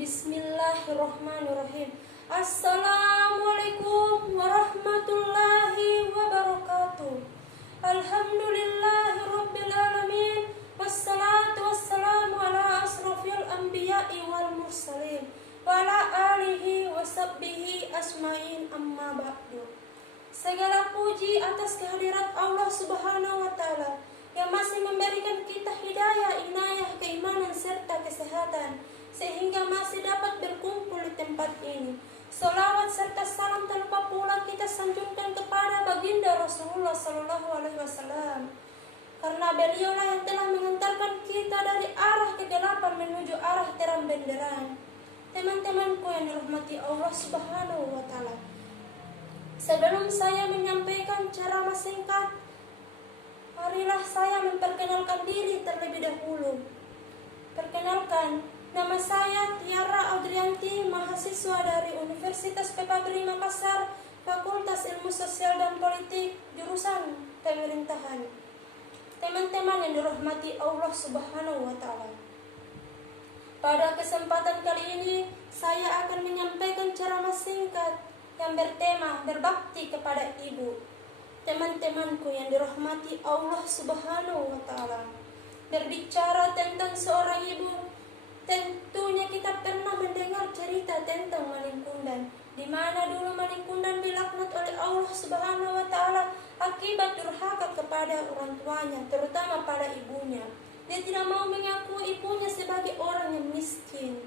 Bismillahirrahmanirrahim. Assalamualaikum warahmatullahi wabarakatuh. Alhamdulillahirabbil alamin. Wassalatu wassalamu ala asrofil anbiya'i wal mursalin wa ala alihi wa sahbihi asma'in, amma ba'du. Segala puji atas kehadirat Allah Subhanahu wa taala yang masih memberikan kita hidayah, inayah, keimanan serta kesehatan sehingga masih dapat berkumpul di tempat ini. Salawat serta salam tanpa pula kita sanjungkan kepada baginda Rasulullah Sallallahu Alaihi Wasallam, karena beliaulah yang telah mengantarkan kita dari arah kegelapan menuju arah terang benderang. Teman-temanku yang dirahmati Allah Subhanahu wa taala, sebelum saya menyampaikan ceramah singkat, marilah saya memperkenalkan diri terlebih dahulu. Perkenalkan, nama saya Tiara Audrianti, mahasiswa dari Universitas Pepagri Makassar, Fakultas Ilmu Sosial dan Politik, jurusan Pemerintahan. Teman-teman yang dirahmati Allah Subhanahu wa taala, pada kesempatan kali ini saya akan menyampaikan ceramah singkat yang bertema berbakti kepada ibu. Teman-temanku yang dirahmati Allah Subhanahu wa taala, berbicara tentang seorang ibu, tentunya kita pernah mendengar cerita tentang Malin Kundan, di mana dulu Malin Kundan dilaknat oleh Allah Subhanahu wa taala akibat durhaka kepada orang tuanya, terutama pada ibunya. Dia tidak mau mengakui ibunya sebagai orang yang miskin.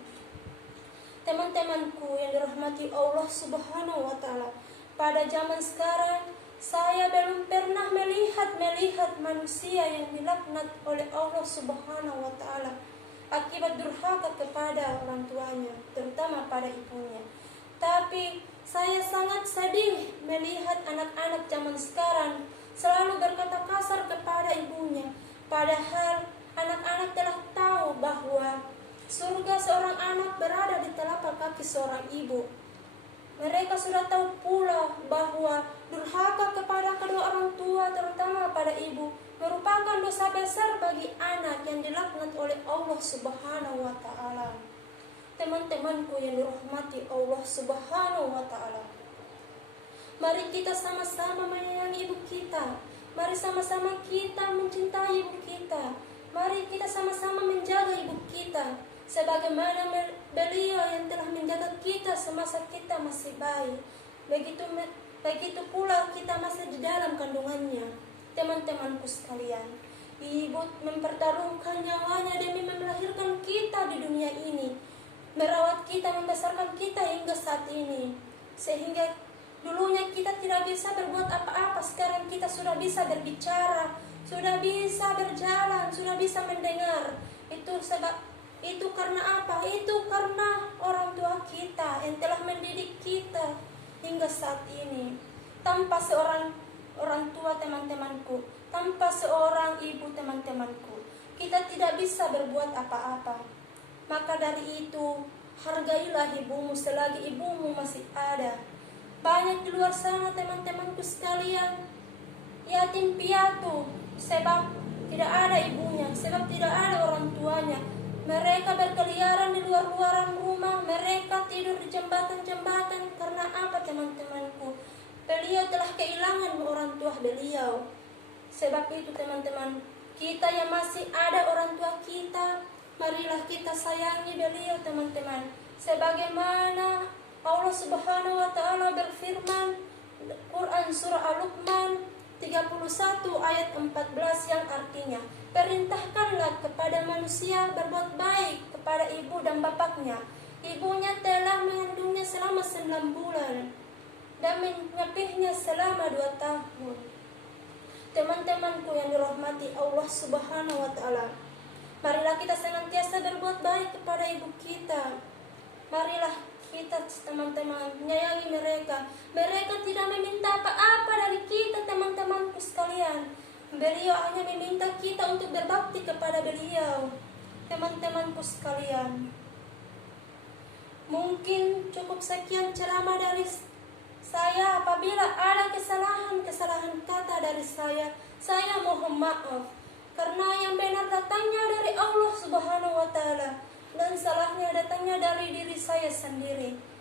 Teman-temanku yang dirahmati Allah Subhanahu wa taala, pada zaman sekarang saya belum pernah melihat manusia yang dilaknat oleh Allah Subhanahu wa taala akibat durhaka kepada orang tuanya, terutama pada ibunya. Tapi saya sangat sedih melihat anak-anak zaman sekarang selalu berkata kasar kepada ibunya, padahal anak-anak telah tahu bahwa surga seorang anak berada di telapak kaki seorang ibu. Mereka sudah tahu pula bahwa durhaka kepada kedua orang tua, terutama pada ibu, merupakan dosa besar bagi anak yang dilaknat oleh Allah Subhanahu wa taala. Teman-temanku yang dirahmati Allah Subhanahu wa taala, mari kita sama-sama menyayangi ibu kita. Mari sama-sama kita mencintai ibu kita. Mari kita sama-sama menjaga ibu kita sebagaimana beliau yang telah menjaga kita semasa kita masih bayi. Begitu pula kita masih di dalam kandungannya. Teman-temanku sekalian, ibu mempertaruhkan nyawanya demi melahirkan kita di dunia ini, merawat kita, membesarkan kita hingga saat ini. Sehingga dulunya kita tidak bisa berbuat apa-apa, sekarang kita sudah bisa berbicara, sudah bisa berjalan, sudah bisa mendengar. Itu karena apa? Itu karena orang tua kita yang telah mendidik kita hingga saat ini. Tanpa seorang orang tua, teman-temanku, tanpa seorang ibu, teman-temanku, kita tidak bisa berbuat apa-apa. Maka dari itu, hargailah ibumu selagi ibumu masih ada. Banyak di luar sana, teman-temanku sekalian, yatim piatu sebab tidak ada ibunya, sebab tidak ada orang tuanya. Mereka berkeliaran di luar-luaran rumah, mereka tidur di jembatan-jembatan. Karena apa, teman-temanku? Beliau telah kehilangan orang tua beliau. Sebab itu, teman-teman, kita yang masih ada orang tua kita, marilah kita sayangi beliau, teman-teman. Sebagaimana Allah Subhanahu wa taala berfirman Quran surah Al-Luqman 31 ayat 14 yang artinya, perintahkanlah kepada manusia berbuat baik kepada ibu dan bapaknya. Ibunya telah mengandungnya selama 9 bulan dan mengapihnya selama 2 tahun. Teman-temanku yang dirahmati Allah Subhanahu wa taala, marilah kita senantiasa berbuat baik kepada ibu kita. Marilah kita, teman-teman, menyayangi mereka. Mereka tidak meminta apa-apa dari kita, teman-temanku sekalian. Beliau hanya meminta kita untuk berbakti kepada beliau. Teman-temanku sekalian, mungkin cukup sekian ceramah dari saya. Apabila ada kesalahan kata dari saya mohon maaf. Karena yang benar datangnya dari Allah Subhanahu wa taala dan salahnya datangnya dari diri saya sendiri.